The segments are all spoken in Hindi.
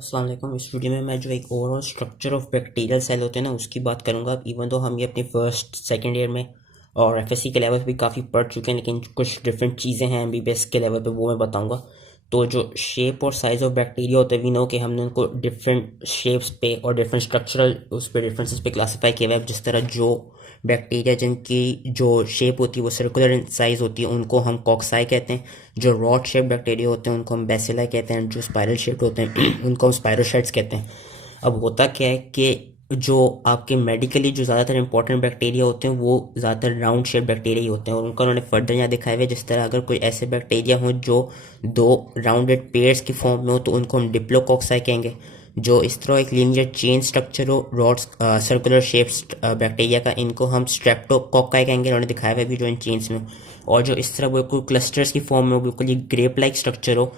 अस्सलाम वालेकुम। इस वीडियो में मैं जो एक overall structure of bacterial cell होते हैं ना उसकी बात करूंगा। इवन तो हम ये अपने फर्स्ट सेकेंड ईयर में और एफएससी के लेवल पे भी काफ़ी पढ़ चुके हैं, लेकिन कुछ डिफरेंट चीज़ें हैं एमबीबीएस के लेवल पे, वो मैं बताऊंगा। तो जो शेप और साइज़ ऑफ बैक्टीरिया होते हैं, वी नो कि हमने उनको डिफरेंट शेप्स पे और डिफरेंट स्ट्रक्चरल उस पर डिफरेंसेस पे क्लासीफाई किया हुआ है। जिस तरह जो बैक्टीरिया जिनकी जो शेप होती है वो सर्कुलर इन साइज होती है उनको हम कॉक्साई कहते हैं। जो रॉड शेप बैक्टीरिया होते हैं उनको हम बेसिलाई कहते हैं। जो स्पाइरल शेप होते हैं उनको हम स्पायरोसाइट्स कहते हैं। अब होता क्या है कि जो आपके मेडिकली जो ज़्यादातर इंपॉर्टेंट बैक्टीरिया होते हैं वो ज़्यादातर राउंड शेप बैक्टीरिया ही होते हैं, और उनका उन्होंने फर्दर यहाँ दिखाया हुआ है। जिस तरह अगर कोई ऐसे बैक्टीरिया हो जो दो राउंडेड पेयर्स की फॉर्म में हो तो उनको हम डिप्लोकॉक्साई कहेंगे। जो इस तरह एक लीनियर चेन स्ट्रक्चर हो रॉड्स सर्कुलर शेप्स बैक्टीरिया का, इनको हम स्ट्रेप्टोकोकाई कहेंगे, उन्होंने दिखाया हुआ है भी जो इन चेन्स में हो। और जो इस तरह बिल्कुल क्लस्टर्स की फॉर्म में हो, बिल्कुल ये ग्रेप लाइक स्ट्रक्चर हो,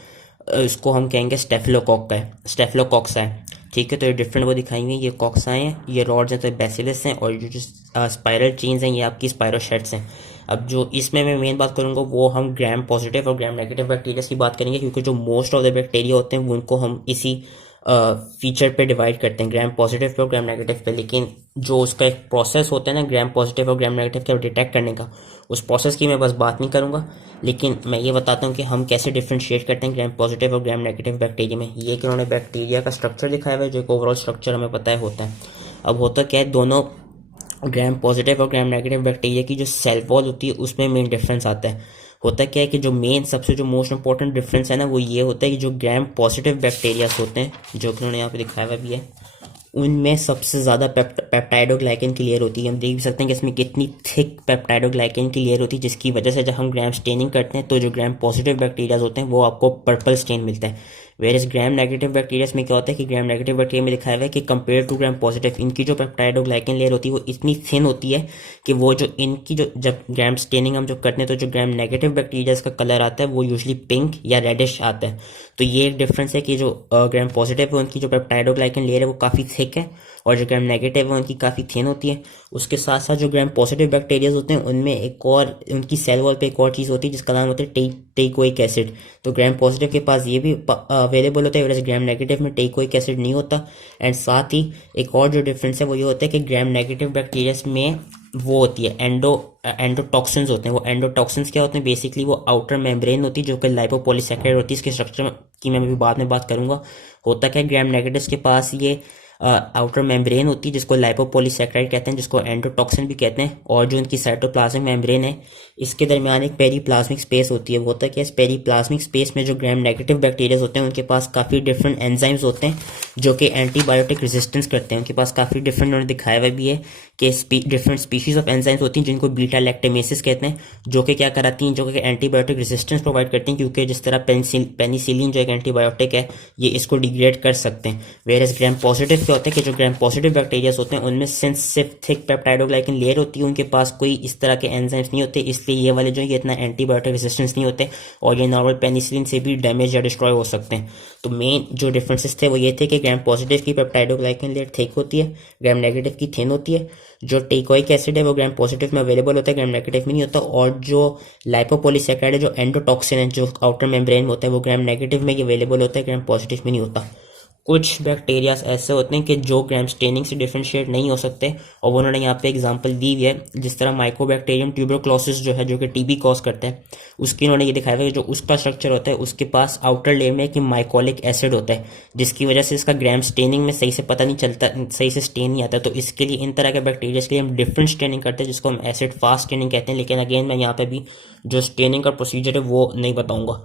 इसको हम कहेंगे स्टेफिलोकॉक्साई। ठीक है, तो ये डिफरेंट वो दिखाएंगे। ये कॉक्साई हैं, ये रॉड्स हैं तो बेसिलस हैं, और जो स्पाइरल चेन्स हैं ये आपकी स्पायरोशेट्स हैं। अब जो इसमें मैं मेन बात करूंगा वो हम ग्राम पॉजिटिव और ग्राम नेगेटिव बैक्टीरिया की बात करेंगे, क्योंकि जो मोस्ट ऑफ द बैक्टीरिया होते हैं वो उनको हम इसी फीचर पे डिवाइड करते हैं, ग्राम पॉजिटिव पे और ग्राम नेगेटिव पे। लेकिन जो उसका एक प्रोसेस होता है ना ग्राम पॉजिटिव और ग्राम नेगेटिव का डिटेक्ट करने का, उस प्रोसेस की मैं बस बात नहीं करूंगा, लेकिन मैं ये बताता हूँ कि हम कैसे डिफ्रेंशिएट करते हैं ग्राम पॉजिटिव और ग्राम नेगेटिव बैक्टीरिया में। ये कि उन्होंने बैक्टीरिया का स्ट्रक्चर दिखाया हुआ है, जो एक ओवरऑल स्ट्रक्चर हमें पता है होता है। अब होता क्या है, दोनों ग्राम पॉजिटिव और ग्राम नेगेटिव बैक्टीरिया की जो सेल वॉल होती है उसमें मेन डिफरेंस आता है। होता क्या है कि जो मेन सबसे जो मोस्ट इंपॉर्टेंट डिफरेंस है ना वो ये होता है कि जो ग्राम पॉजिटिव बैक्टीरियास होते हैं, जो कि उन्होंने यहाँ पे दिखाया हुआ भी है, उनमें सबसे ज़्यादा पेप्टाइडोग्लाइकन की लेयर होती है। हम देख भी सकते हैं कि इसमें कितनी थिक पेप्टाइडोग्लाइकन की लेयर होती है, जिसकी वजह से जब हम ग्राम स्टेनिंग करते हैं तो जो ग्राम पॉजिटिव बैक्टीरियाज होते हैं वो आपको पर्पल स्टेन मिलता है। वेयर ग्राम नेगेटिव बैक्टीरियाज में क्या होता है कि ग्राम नेगेटिव बैक्टीरिया में दिखाया हुआ है कि कंपेयर टू ग्राम पॉजिटिव इनकी जो पेप्टाइडोग्लाइकन लेयर होती है वो इतनी थिन होती है कि वो जो इनकी जो जब ग्राम स्टेनिंग हम जो करते हैं तो जो ग्राम नेगेटिव बैक्टीरिया का कलर आता है वो यूजली पिंक या रेडिश आता है। तो ये एक डिफरेंस है कि जो ग्राम पॉजिटिव है उनकी जो पेप्टाइडोग्लाइकन लेयर है वो काफ़ी थिक है, और जो ग्राम नेगेटिव है उनकी काफ़ी थिन होती है। उसके साथ साथ जो ग्राम पॉजिटिव बैक्टीरियाज होते हैं उनमें एक और उनकी सेल वॉल पे एक और चीज़ होती है जिसका नाम होता है टेकोइक एसिड। तो ग्राम पॉजिटिव के पास ये भी अवेलेबल होता है, वैसे ग्राम नेगेटिव में टेकोइक एसिड नहीं होता। एंड साथ ही एक और जो डिफरेंस है वो ये होता है कि ग्राम नेगेटिव बैक्टीरियाज में वो होती है एंडोटॉक्सिन्स होते हैं। वो एंडोटॉक्सिन्स क्या होते हैं, बेसिकली वो आउटर मेम्ब्रेन होती है जो कि लाइपोपॉलीसैकेराइड होती है। इसके स्ट्रक्चर की मैं अभी बाद में बात करूंगा। होता क्या है, ग्राम नेगेटिव के पास ये आउटर मेम्ब्रेन होती है जिसको लाइपोपॉलीसैकेराइड कहते हैं, जिसको एंडोटॉक्सिन भी कहते हैं, और जो उनकी साइटोप्लाज्मिक मेम्ब्रेन है इसके दरमियान एक पेरीप्लाज्मिक स्पेस होती है। वो होता है कि इस पेरीप्लाज्मिक स्पेस में जो ग्राम नेगेटिव बैक्टीरिया होते हैं उनके पास काफ़ी डिफरेंट एंजाइम्स होते हैं जो कि एंटीबायोटिक रेजिस्टेंस करते हैं। उनके पास काफ़ी डिफरेंट उन्होंने दिखाया हुआ भी है कि डिफरेंट स्पीशीज ऑफ एंजाइम्स होती हैं जिनको बीटा लैक्टेमेसिस कहते हैं, जो कि क्या कराती हैं, जो कि एंटीबायोटिक रेजिस्टेंस प्रोवाइड करती हैं। क्योंकि जिस तरह पेनिसिलिन जो एक एंटीबायोटिक है ये इसको डिग्रेड कर सकते हैं। वेयर ग्राम पॉजिटिव क्या होता है कि जो ग्राम पॉजिटिव बैक्टीरिया होते हैं उनमें सिर्फ थिक पेप्टाइडोग्लाइकन लेयर होती है, उनके पास कोई इस तरह के एंजाइम्स नहीं होते, इसलिए ये वाले जो ये इतना एंटीबायोटिक रेजिस्टेंस नहीं होते और ये नॉर्मल पेनिसिलिन से भी डैमेज या डिस्ट्रॉय हो सकते हैं। तो मेन जो डिफरेंसेस थे वो ये थे कि ग्राम पॉजिटिव की पेप्टाइडोग्लाइकन लेयर थिक होती है, ग्राम नेगेटिव की थिन होती है। जो टेकोइक एसिड है वो ग्राम पॉजिटिव में अवेलेबल होता है, ग्राम नेगेटिव में नहीं होता। और जो लाइपोपॉलीसैकेराइड है जो एंडोटॉक्सिन है जो आउटर मेम्ब्रेन में होता है वो ग्राम नेगेटिव में ही अवेलेबल होता है, ग्राम पॉजिटिव में नहीं होता। कुछ बैक्टीरियाज ऐसे होते हैं कि जो ग्राम स्टेनिंग से डिफरेंशिएट नहीं हो सकते, और उन्होंने यहाँ पे एग्जांपल दी हुई है। जिस तरह माइकोबैक्टीरियम ट्यूबरक्लोसिस जो है जो कि टीबी कॉज करता है, उसकी उन्होंने ये दिखाया हुआ है कि जो उसका स्ट्रक्चर होता है उसके पास आउटर लेयर में कि माइकोलिक एसिड होता है, जिसकी वजह से इसका ग्राम स्टेनिंग में सही से पता नहीं चलता, सही से स्टेन नहीं आता। तो इसके लिए इन तरह के बैक्टीरिया के लिए हम डिफरेंट स्टेनिंग करते हैं जिसको हम एसिड फास्ट स्टेनिंग कहते हैं। लेकिन अगेन मैं यहाँ पे भी जो स्टेनिंग का प्रोसीजर है वो नहीं बताऊंगा।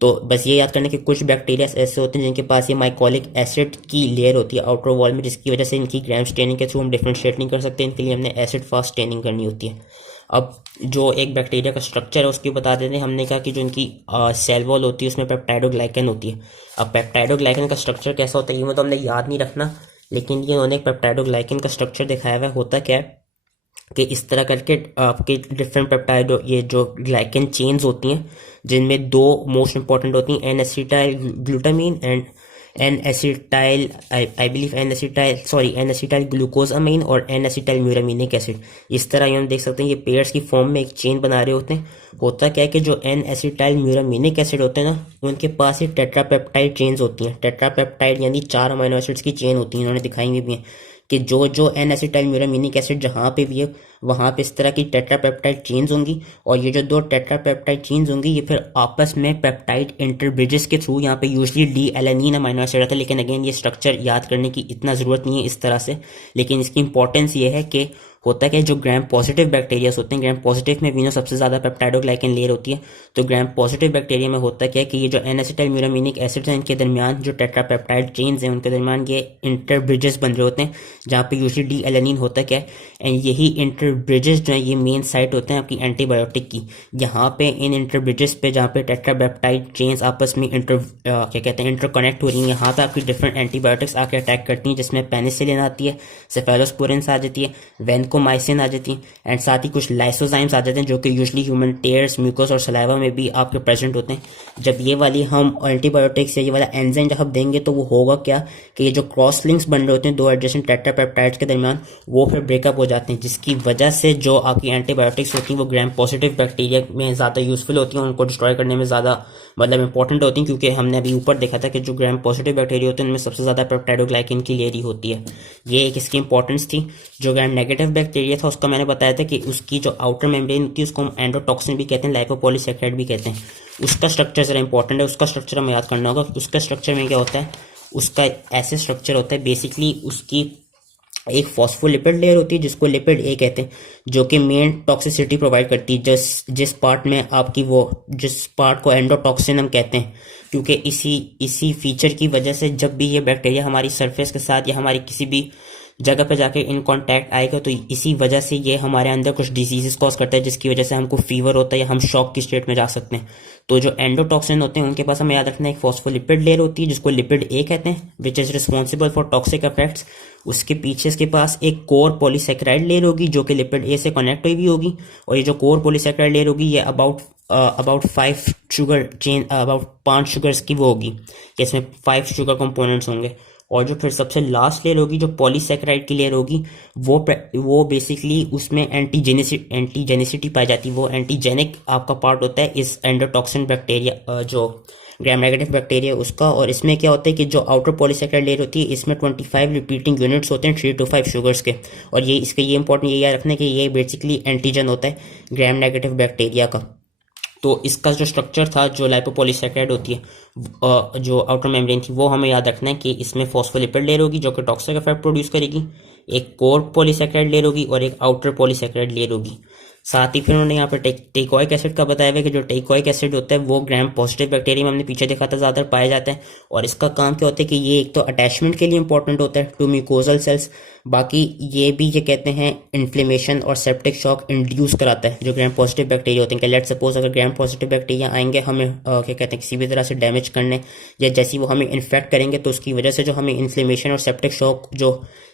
तो बस ये याद करना कि कुछ बैक्टीरिया ऐसे होते हैं जिनके पास ये माइकोलिक एसिड की लेयर होती है आउटर वॉल में, जिसकी वजह से इनकी ग्राम स्टेनिंग के थ्रू हम डिफरेंशिएट नहीं कर सकते, इनके लिए हमने एसिड फास्ट स्टेनिंग करनी होती है। अब जो एक बैक्टीरिया का स्ट्रक्चर है उसकी बता देते हैं। हमने कहा कि जो इनकी सेल वॉल होती है उसमें पेप्टाइडोग्लाइकन होती है। अब पेप्टाइडोग्लाइकन का स्ट्रक्चर कैसा होता है ये मतलब हमने याद नहीं रखना, लेकिन ये उन्होंने पेप्टाइडोग्लाइकन का स्ट्रक्चर दिखाया हुआ है। होता क्या है कि इस तरह करके आपके डिफरेंट पेप्टाइड ये जो ग्लाइकन चेन्स होती हैं जिनमें दो मोस्ट इंपॉर्टेंट होती हैं, N acetyl glutamine and N acetyl, I believe N acetyl glucosamine और एन एसिटाइल म्यूरामिनिक एसिड। इस तरह हम देख सकते हैं ये पेयर्स की फॉर्म में एक चेन बना रहे होते हैं। होता क्या है कि जो एन एसिटाइल म्यूरामिनिक एसिड होते हैं ना, उनके पास ही टेट्रापेप्टाइड चेन्स होती हैं। टेट्रापेप्टाइड यानी 4 अमीनो एसिड्स की चेन होती है। इन्होंने दिखाई हुई भी हैं कि जो जो एन एसिटाइल म्यूरामिनिक एसिड जहाँ पे भी है वहाँ पे इस तरह की टेट्रापेप्टाइड चेन्स होंगी, और ये जो 2 टेट्रापेप्टाइड चेन्स होंगी ये फिर आपस में पेप्टाइड इंटरब्रिजेस के थ्रू, यहाँ पे usually D alanine amino acid आता है, लेकिन अगेन ये स्ट्रक्चर याद करने की इतना ज़रूरत नहीं है इस तरह से। लेकिन इसकी इंपॉर्टेंस ये है कि होता है कि जो ग्राम पॉजिटिव बैक्टीरियाज होते हैं, ग्राम पॉजिटिव में वीनो सबसे ज़्यादा पेप्टाइडोग्लाइकन लेयर होती है। तो ग्राम पॉजिटिव बैक्टीरिया में होता क्या है कि ये जो एन एसिटाइल म्यूरामिनिक एसिड्स हैं इनके दरमियान जो टेट्रापेप्टाइड चेन्स हैं उनके दरमियान ये इंटरब्रिजेस बन रहे होते हैं, जहाँ पे यूजली डी एलेनिन होता क्या है। एंड यही इंटरब्रिजेस जो है ये मेन साइट होते हैं आपकी एंटीबायोटिक की। यहाँ पे इन इंटरब्रिजेस पे जहाँ पे टेट्रापेप्टाइड चेन्स आपस में क्या कहते हैं इंटरकनेक्ट हो रही हैं, यहाँ पे आपकी डिफरेंट एंटीबायोटिक्स आके अटैक करती हैं, जिसमें पेनिसिलिन आती है, सेफेलोस्पोरिन्स आ जाती है, वेनकोमाइसिन आ जाती है, एंड साथ ही कुछ लाइसोजाइम्स आ जाते हैं जो कि यूजली ह्यूमन टेयर्स, म्यूकस और सलाइवा में भी आपके प्रेजेंट होते हैं। जब ये वाली हम एंटीबायोटिक्स या ये वाला एंजाइम जब देंगे तो वो होगा क्या कि ये जो क्रॉस लिंक्स बन रहे होते हैं 2 एडजेसेंट टेट्रापेप्टाइड्स के दरमियान, वो फिर ब्रेकअप हो जाते हैं, जिसकी वजह से जो आपकी एंटीबायोटिक्स होती हैं वो ग्राम पॉजिटिव बैक्टीरिया में ज़्यादा यूजफुल होती हैं, उनको डिस्ट्रॉय करने में ज़्यादा मतलब इंपॉर्टेंट होती हैं, क्योंकि हमने अभी ऊपर देखा था कि जो ग्राम पॉजिटिव बैक्टीरिया होते हैं उनमें सबसे ज़्यादा पेप्टाइडोग्लाइकिन की लेयर ही होती है। ये एक इसकी इंपॉर्टेंस थी। जो ग्राम नेगेटिव बैक्टीरिया था उसका मैंने बताया था कि उसकी जो आउटर मेम्ब्रेन होती है उसको हम एंडोटॉक्सिन भी कहते हैं, लाइपोपॉलीसैकेराइड भी कहते हैं। उसका स्ट्रक्चर ज़रा इंपॉर्टेंट है, उसका स्ट्रक्चर हमें याद करना होगा। उसका स्ट्रक्चर में क्या होता है, उसका ऐसे स्ट्रक्चर होता है बेसिकली उसकी एक फॉस्फोलिपिड लेयर होती है जिसको लिपिड ए कहते हैं, जो कि मेन टॉक्सिसिटी प्रोवाइड करती है जिस पार्ट में आपकी वो जिस पार्ट को एंडोटॉक्सिन हम कहते हैं, क्योंकि इसी फीचर की वजह से जब भी ये बैक्टीरिया हमारी सरफेस के साथ या हमारी किसी भी जगह पे जाके इन कांटेक्ट आएगा तो इसी वजह से ये हमारे अंदर कुछ डिजीजेस कॉज करता है, जिसकी वजह से हमको फीवर होता है या हम शॉक की स्टेट में जा सकते हैं। तो जो एंडोटॉक्सिन होते हैं उनके पास हमें याद रखना है एक फॉस्फोलिपिड लेयर होती है जिसको लिपिड ए कहते हैं, which is responsible for toxic effects. उसके पीछे इसके पास एक कोर पॉलीसैकेराइड लेयर होगी जो कि लिपिड ए से कनेक्ट हुई भी होगी, और ये जो कोर पॉलीसैकेराइड लेयर होगी ये अबाउट 5 शुगर्स की वो होगी, इसमें 5 शुगर कंपोनेंट्स होंगे। और जो फिर सबसे लास्ट लेयर होगी जो पॉलीसैकेराइड की लेयर होगी वो बेसिकली उसमें एंटीजेनिसिटी पाई जाती है, वो एंटीजेनिक आपका पार्ट होता है इस एंडोटॉक्सिन बैक्टीरिया जो ग्राम नेगेटिव बैक्टीरिया उसका। और इसमें क्या होता है कि जो आउटर पॉलीसैकेराइड लेयर होती है इसमें 25 रिपीटिंग यूनिट्स होते हैं 3 to 5 शुगर्स के, और ये इसका ये इंपॉर्टेंट ये याद रखना है कि ये बेसिकली एंटीजन होता है ग्राम नेगेटिव बैक्टीरिया का। तो इसका जो स्ट्रक्चर था जो लाइपोपॉलीसैकेराइड होती है जो आउटर मेम्ब्रेन थी वो हमें याद रखना है कि इसमें फॉस्फोलिपिड लेयर होगी जो कि टॉक्सिक इफेक्ट प्रोड्यूस करेगी, एक कोर पॉलीसैकेराइड लेयर होगी और एक आउटर पॉलीसैकेराइड लेयर होगी। साथ ही फिर उन्होंने यहाँ पर टेकोइक एसिड का बताया हुआ है कि जो टेकोइक एसिड होता है वो ग्राम पॉजिटिव बैक्टीरिया में हमने पीछे देखा था ज़्यादा पाया जाता है, और इसका काम क्या होता है कि ये एक तो अटैचमेंट के लिए इंपॉर्टेंट होता है टू म्यूकोजल सेल्स, बाकी ये भी ये कहते हैं इन्फ्लेमेशन और सेप्टिक शॉक इंड्यूस कराता है जो ग्राम पॉजिटिव बैक्टीरिया होते हैं। कि लेट सपोज अगर ग्राम पॉजिटिव बैक्टीरिया आएंगे हमें क्या कहते हैं किसी भी तरह से डैमेज करने या जैसे वो हमें इन्फेक्ट करेंगे तो उसकी वजह से जो हमें इन्फ्लेमेशन और सेप्टिक शॉक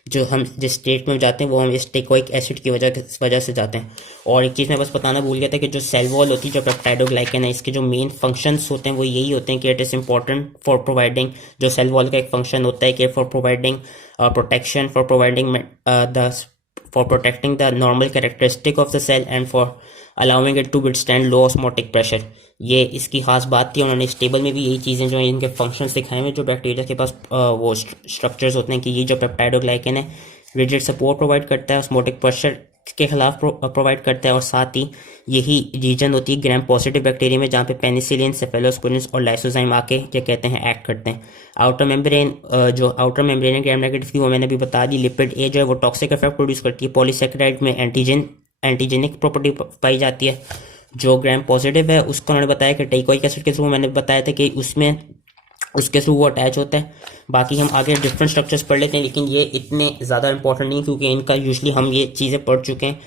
जो हम जिस स्टेट में जाते हैं वो हम इस टेकोइक एसिड की वजह से जाते हैं। और एक चीज़ मैं बस बताना भूल गया था कि जो सेल वॉल होती है जो पेप्टाइडोग्लाइकन है इसके जो मेन फंक्शंस होते हैं वो यही होते हैं कि it is important for providing, जो सेल वॉल का एक फंक्शन होता है कि for providing protection, for protecting the normal characteristic of the cell and for allowing it to withstand low osmotic pressure। ये इसकी खास बात थी। उन्होंने इस टेबल में भी यही चीज़ें जो इनके फंक्शंस दिखाए हुए जो बैक्टीरिया के पास वो स्ट्रक्चर्स होते हैं कि ये जो पेप्टाइडोग्लाइकन है रिजिड सपोर्ट प्रोवाइड करता है, ऑस्मोटिक प्रेशर के खिलाफ प्रोवाइड करता है, और साथ ही यही रीजन होती है ग्राम पॉजिटिव बैक्टीरिया में जहाँ पे पेनिसिलिन, सेफेलोस्पोरिन्स और लाइसोजाइम आके क्या कहते हैं एक्ट करते हैं। आउटर मेम्ब्रेन जो आउटर मेम्ब्रेन है ग्राम नेगेटिव की वो मैंने भी बता दी। लिपिड ए जो है वो टॉक्सिक इफेक्ट प्रोड्यूस करती है। पॉलीसैकेराइड में एंटीजेनिक प्रॉपर्टी पाई जाती है। जो ग्राम पॉजिटिव है उसका उन्होंने बताया कि टेकोइक एसिड के थ्रू मैंने बताया था कि उसके थ्रू वो अटैच होता है। बाकी हम आगे डिफरेंट स्ट्रक्चर्स पढ़ लेते हैं, लेकिन ये इतने ज़्यादा इंपॉर्टेंट नहीं क्योंकि इनका यूजली हम ये चीज़ें पढ़ चुके हैं।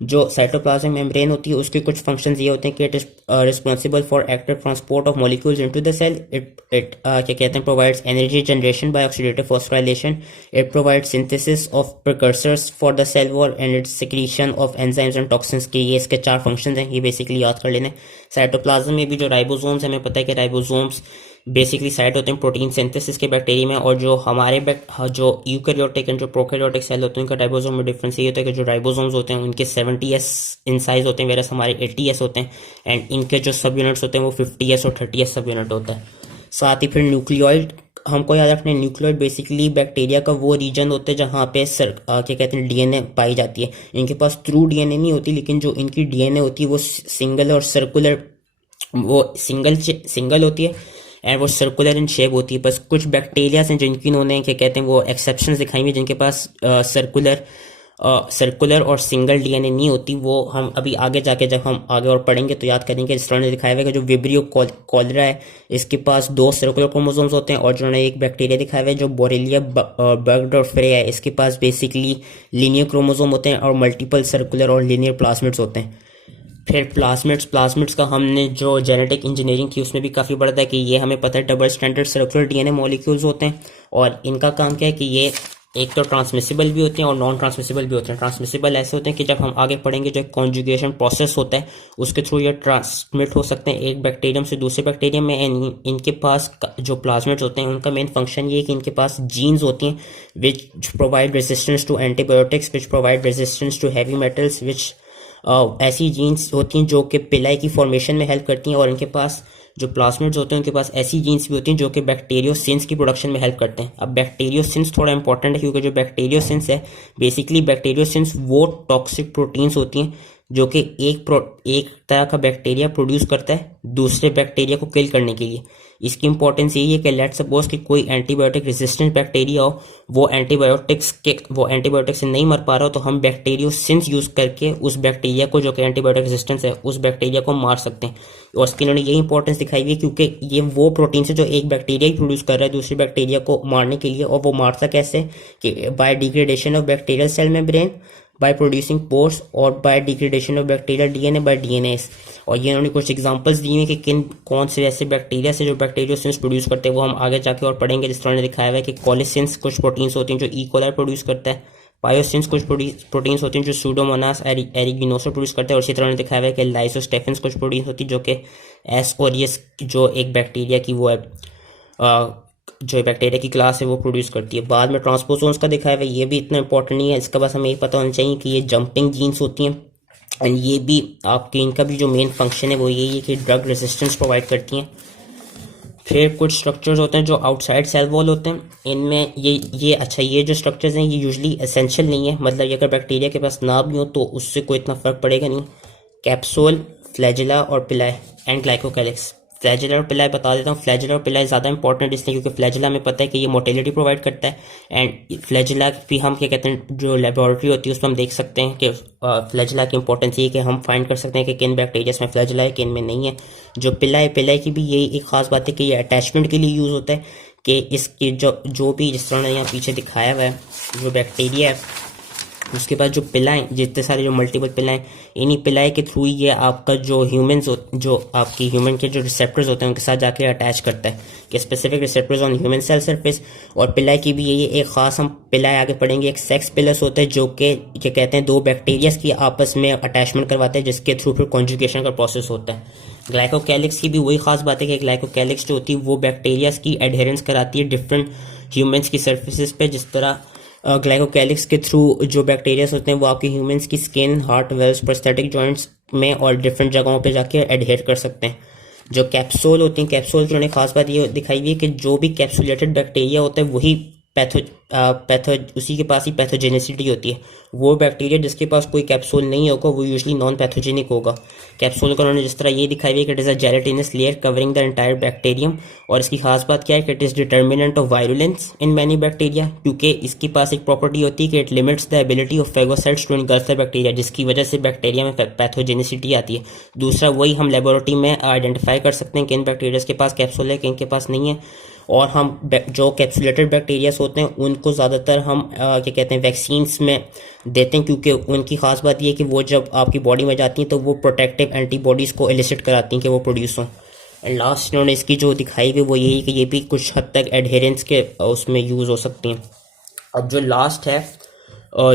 जो साइटोप्लाज्मिक मेम्ब्रेन होती है उसके कुछ फंक्शंस ये होते हैं कि it is responsible for active transport of molecules into the cell. It क्या कहते हैं provides energy generation by oxidative phosphorylation. It provides synthesis of precursors for the cell wall and its secretion of enzymes and toxins के ये इसके 4 फंक्शंस हैं। ये बेसिकली याद कर लेने। साइटोप्लाज्म में भी जो राइबोसोम्स हमें पता है कि राइबोसोम्स बेसिकली साइट होते हैं प्रोटीन सिंथेसिस के बैक्टीरिया में, और जो हमारे जो यूकैरियोटिक एंड जो प्रोकैरियोटिक सेल होते हैं उनका राइबोसोम में डिफरेंस ये होता है कि जो राइबोसोम्स होते हैं उनके 70s इन साइज होते हैं, वेरस हमारे 80s होते हैं, एंड इनके जो सब यूनिट्स होते हैं वो 50s और 30s सब यूनिट होता है। साथ ही फिर न्यूक्लियोइड हमको याद रखना है, न्यूक्लियोइड बेसिकली बैक्टीरिया का वो रीजन होता है जहाँ पे क्या कहते हैं डीएनए पाई जाती है। इनके पास थ्रू डीएनए नहीं होती, लेकिन जो इनकी डीएनए होती है वो सिंगल और सर्कुलर, वो सिंगल होती है एंड वो सर्कुलर इन शेप होती है। बस कुछ बैक्टीरिया हैं जिनकी इन्होंने क्या कहते हैं वो एक्सेप्शंस दिखाई हुई, जिनके पास सर्कुलर और सिंगल डीएनए नहीं होती। वो हम अभी आगे जाके जब हम आगे और पढ़ेंगे तो याद करेंगे। इस तरह ने दिखाया हुआ है कि जो विब्रियो कॉलरा है इसके पास 2 सर्कुलर क्रोमोसोम्स होते हैं, और जो एक बैक्टीरिया दिखाया हुआ है जो बोरेलिया बर्गडॉर्फरे है इसके पास बेसिकली लीनियर क्रोमोसोम होते हैं और मल्टीपल सर्कुलर और लीनियर प्लाज्मिड्स होते हैं। फिर प्लाज्मिड्स का हमने जो जेनेटिक इंजीनियरिंग की उसमें भी काफ़ी पढ़ा था कि ये हमें पता है double standard circular DNA molecules होते हैं, और इनका काम क्या है कि ये एक तो ट्रांसमिसिबल भी होते हैं और नॉन ट्रांसमिसिबल भी होते हैं। ट्रांसमिसिबल ऐसे होते हैं कि जब हम आगे पढ़ेंगे जो कॉन्जुगेशन प्रोसेस होता है उसके थ्रू ये ट्रांसमिट हो सकते हैं एक बैक्टीरियम से दूसरे बैक्टीरियम में। एंड इनके पास जो प्लाज्मिड्स होते हैं उनका मेन फंक्शन ये है कि इनके पास जीन्स होती हैं which provide resistance to antibiotics, which provide resistance to heavy metals, which ऐसी जीन्स होती हैं जो कि पिलाई की फॉर्मेशन में हेल्प करती हैं। और इनके पास जो प्लाज्मिड्स होते हैं उनके पास ऐसी जीन्स भी होती हैं जो कि बैक्टीरियोसिंस की प्रोडक्शन में हेल्प करते हैं। अब बैक्टीरियोसिंस थोड़ा इंपॉर्टेंट है क्योंकि जो बैक्टीरियोसिंस है बेसिकली बैक्टीरियोसिंस वो टॉक्सिक प्रोटीन्स होती हैं जो कि एक तरह का बैक्टीरिया प्रोड्यूस करता है दूसरे बैक्टीरिया को किल करने के लिए। इसकी इंपॉर्टेंस यही है कि लेट सपोज कि कोई एंटीबायोटिक रेजिस्टेंट बैक्टीरिया हो, वो एंटीबायोटिक से नहीं मर पा रहा हो, तो हम बैक्टीरियोसिंस यूज करके उस बैक्टीरिया को जो कि एंटीबायोटिक रेजिस्टेंस है उस बैक्टीरिया को मार सकते हैं। और उसकी इन्होंने यही इंपॉर्टेंस दिखाई हुई है क्योंकि ये वो प्रोटीन है जो एक बैक्टीरिया ही प्रोड्यूस कर रहा है दूसरे बैक्टीरिया को मारने के लिए। और वो मारता कैसे कि by degradation of bacterial cell membrane, by producing pores, और by degradation of bacterial DNA by DNase. और ये उन्होंने कुछ एग्जांपल्स दिए हैं कि कौन से ऐसे बैक्टीरिया से जो बैक्टीरियोसिंस प्रोड्यूस करते हैं, वो हम आगे जाके और पढ़ेंगे। जिस तरह ने दिखाया हुआ है कि कोलिसिंस कुछ प्रोटीन्स होती हैं जो ई कोलाई प्रोड्यूस करता है, पायोसिंस कुछ प्रोटीन्स होती हैं जो सूडोमोनास एरिगीनोसा प्रोड्यूस करते हैं, और इसी तरह ने दिखाया हुआ है कि लाइसोस्टेफिन्स कुछ प्रोटीन्स होती है जो कि एस ओरियस जो एक बैक्टीरिया की वो है जो बैक्टीरिया की क्लास है वो प्रोड्यूस करती है। बाद में ट्रांसपोसोन्स का दिखाया हुआ है, ये भी इतना इंपॉर्टेंट नहीं है, इसका बस हमें ये पता होना चाहिए कि ये जंपिंग जीन्स होती हैं। एंड ये भी आपके इनका भी जो मेन फंक्शन है वो यही है कि ड्रग रेजिस्टेंस प्रोवाइड करती हैं। फिर कुछ स्ट्रक्चर्स होते हैं जो आउटसाइड सेल वॉल होते हैं, इनमें ये जो स्ट्रक्चर्स हैं ये यूजुअली एसेंशियल नहीं है, मतलब ये अगर बैक्टीरिया के पास ना भी हो तो उससे कोई इतना फर्क पड़ेगा नहीं। कैप्सूल, फ्लैजिला और पिलाई एंड ग्लाइकोकैलिक्स। फ्लैजिला और पिलाई बता देता हूँ। फ्लैजिला और पिलाई ज़्यादा इंपॉर्टेंट इसलिए क्योंकि फ्लैजिला में पता है कि ये मोटिलिटी प्रोवाइड करता है, एंड फ्लैजिला भी हम क्या कहते हैं जो लेबोरेटरी होती है उसमें हम देख सकते हैं कि फ्लैजिला की इंपॉर्टेंस ये है कि हम फाइंड कर सकते हैं कि किन बैक्टीरिया में फ्लैजिला है किन में नहीं है। जो पिलाई की भी यही एक खास बात है कि ये अटैचमेंट के लिए यूज़ होता है कि इसकी जो भी जिस तरह यहाँ पीछे दिखाया हुआ है जो बैक्टीरिया है उसके पास जो पिलाएं जितने सारे जो मल्टीपल पिलाएं, इन्हीं पिलाए के थ्रू ये आपका जो ह्यूमंस जो आपकी ह्यूमन के जो रिसेप्टर्स होते हैं उनके साथ जाके अटैच करता है कि specific receptors on human cell surface. और पिलाई की भी यही एक खास हम पिलाए आगे पढ़ेंगे। एक सेक्स पिलस होता है जो कि क्या कहते हैं 2 बैक्टीरियाज की आपस में अटैचमेंट करवाते हैं जिसके थ्रू फिर कॉन्जुगेशन का प्रोसेस होता है। ग्लाइकोकैलिक्स की भी वही खास बात है कि ग्लाइकोकैलिक्स जो होती है वो बैक्टीरियाज की एडहेरेंस कराती है डिफरेंट ह्यूमंस की सर्फेसिस पे। जिस तरह ग्लाइकोकैलिक्स के थ्रू जो बैक्टीरियाज होते हैं वो आपके ह्यूमंस की skin, heart valves, prosthetic joints में और डिफरेंट जगहों पे जाके एडहेर कर सकते हैं। जो कैप्सूल होती हैं, कैप्सूल की उन्होंने खास बात ये दिखाई हुई है कि जो भी कैप्सुलेटेड बैक्टीरिया होता है वही उसी के पास ही पैथोजेनिसिटी होती है। वो बैक्टीरिया जिसके पास कोई कैप्सूल नहीं होगा वो यूजुअली नॉन पैथोजेनिक होगा। कैप्सूल का उन्होंने जिस तरह ये दिखाई हुई है कि it is a gelatinous layer covering the entire bacterium, और इसकी खास बात क्या है कि it is determinant of virulence in many bacteria, क्योंकि इसके पास एक प्रॉपर्टी होती है कि it limits the ability of phagocytes to engulf the bacteria, जिसकी वजह से बैक्टीरिया में पैथोजेनिसिटी आती है। दूसरा वही हम लेबोरेटरी में आइडेंटिफाई कर सकते हैं कि इन बैक्टीरिया के पास कैप्सूल है किन के पास नहीं है। और हम जो कैप्सुलेटेड बैक्टीरियास होते हैं उनको ज़्यादातर हम क्या कहते हैं वैक्सीन्स में देते हैं, क्योंकि उनकी खास बात ये है कि वो जब आपकी बॉडी में जाती हैं तो वो प्रोटेक्टिव एंटीबॉडीज़ को एलिसिट कराती हैं कि वो प्रोड्यूस हों। एंड लास्ट उन्होंने इसकी जो दिखाई हुई वो यही कि ये भी कुछ हद तक एडहेरेंस के उसमें यूज़ हो सकती हैं। अब जो लास्ट है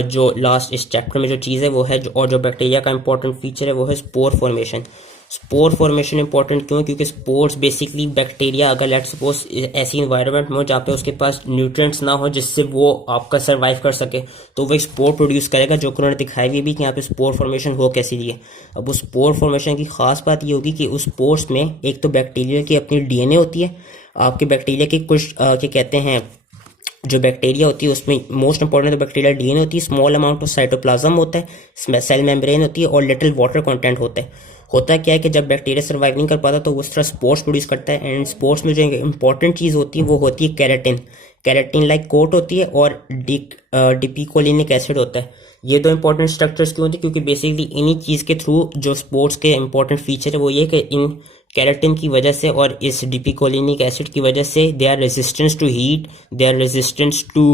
जो लास्ट इस चैप्टर में जो चीज़ है वो है जो बैक्टीरिया का इंपॉर्टेंट फीचर है वो है spore formation. Spore formation important क्यों? क्योंकि स्पोर्स बेसिकली बैक्टीरिया, अगर लेट्स सपोज ऐसी इन्वायरमेंट में हो जहाँ पे उसके पास न्यूट्रिएंट्स ना हो जिससे वो आपका सर्वाइव कर सके, तो वो एक स्पोर प्रोड्यूस करेगा, जो कि उन्होंने दिखाई हुई भी कि यहाँ पे स्पोर फॉर्मेशन हो कैसे रही है। अब उस स्पोर फॉर्मेशन की खास बात ये होगी कि उस स्पोर्स में एक तो बैक्टीरिया की अपनी डीएनए होती है, आपके बैक्टीरिया की कुछ क्या कहते हैं, जो बैक्टीरिया होती है उसमें मोस्ट इंपॉर्टेंट तो बैक्टीरिया डीएनए होती है, स्मॉल अमाउंट ऑफ साइटोप्लाज्म होता है, सेल मेम्ब्रेन होती है और लिटिल वाटर कंटेंट होता है। होता क्या है कि जब बैक्टीरिया सर्वाइव नहीं कर पाता तो वो उस तरह स्पोर्स प्रोड्यूस करता है, एंड स्पोर्स में जो इंपॉर्टेंट चीज़ होती है वो होती है कैरेटिन। कैरेटिन लाइक कोट होती है और डिपिकोलिनिक एसिड होता है। ये दो इंपॉर्टेंट स्ट्रक्चर्स क्यों होती है? क्योंकि बेसिकली इन्हीं चीज़ के थ्रू जो स्पोर्स के इंपॉर्टेंट फीचर है वो ये कि इन कैरेटिन की वजह से और इस डिपिकोलिनिक एसिड की वजह से they are resistance to heat, they are resistance to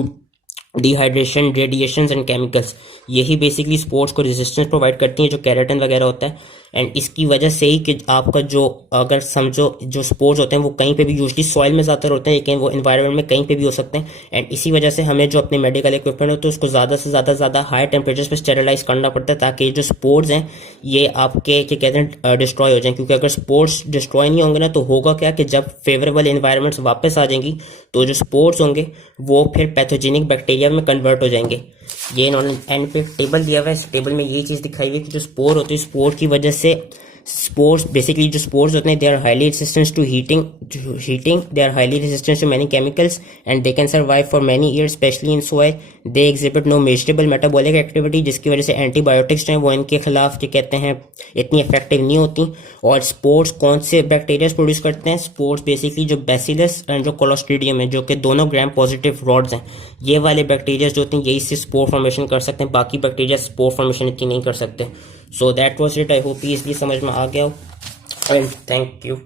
dehydration, radiations and chemicals. यही बेसिकली स्पोर्ट्स को रेजिस्टेंस प्रोवाइड करती हैं, जो कैरेटिन वगैरह होता है। एंड इसकी वजह से ही कि आपका जो, अगर समझो जो स्पोर्ट्स होते हैं वो कहीं पे भी, यूजली सॉइल में ज़्यादातर होते हैं लेकिन वो इन्वायरमेंट में कहीं पे भी हो सकते हैं। एंड इसी वजह से हमें जो अपने मेडिकल इक्विपमेंट होते हैं उसको ज़्यादा से ज़्यादा हाई टेम्परेचर पर स्टेरिलाइज करना पड़ता है, ताकि जो स्पोर्ट्स हैं ये आपके क्या कहते हैं डिस्ट्रॉय हो जाएं। क्योंकि अगर स्पोर्ट्स डिस्ट्रॉय नहीं होंगे ना तो होगा क्या कि जब फेवरेबल इन्वायरमेंट्स वापस आ जाएंगी तो जो स्पोर्ट्स होंगे वो फिर पैथोजेनिक बैक्टीरिया में कन्वर्ट हो जाएंगे। ये इन्होंने एंड पे टेबल दिया हुआ है, इस टेबल में यही चीज़ दिखाई हुई है कि जो स्पोर होती है, स्पोर की वजह से स्पोर्स बेसिकली जो स्पोर्स होते हैं they are highly resistance to heating, they are highly resistance to many chemicals and they can survive for many years specially in soil. They exhibit no measurable metabolic activity, जिसकी वजह से एंटीबायोटिक्स जो हैं वो इनके खिलाफ जो कहते हैं इतनी इफेक्टिव नहीं होती। और स्पोर्स कौन से बैक्टीरिया प्रोड्यूस करते हैं? स्पोर्स बेसिकली जो बैसिलस एंड जो कोलोस्ट्रीडियम है, जो कि दोनों ग्राम पॉजिटिव रॉड्स हैं, ये वाले बैक्टीरिया जो होते हैं यही से स्पोर फॉर्मेशन कर सकते हैं, बाकी बैक्टीरिया स्पोर फॉर्मेशन इतनी नहीं कर सकते। So that was it. I hope ये इसलिए समझ में आ गया हो, एंड थैंक यू।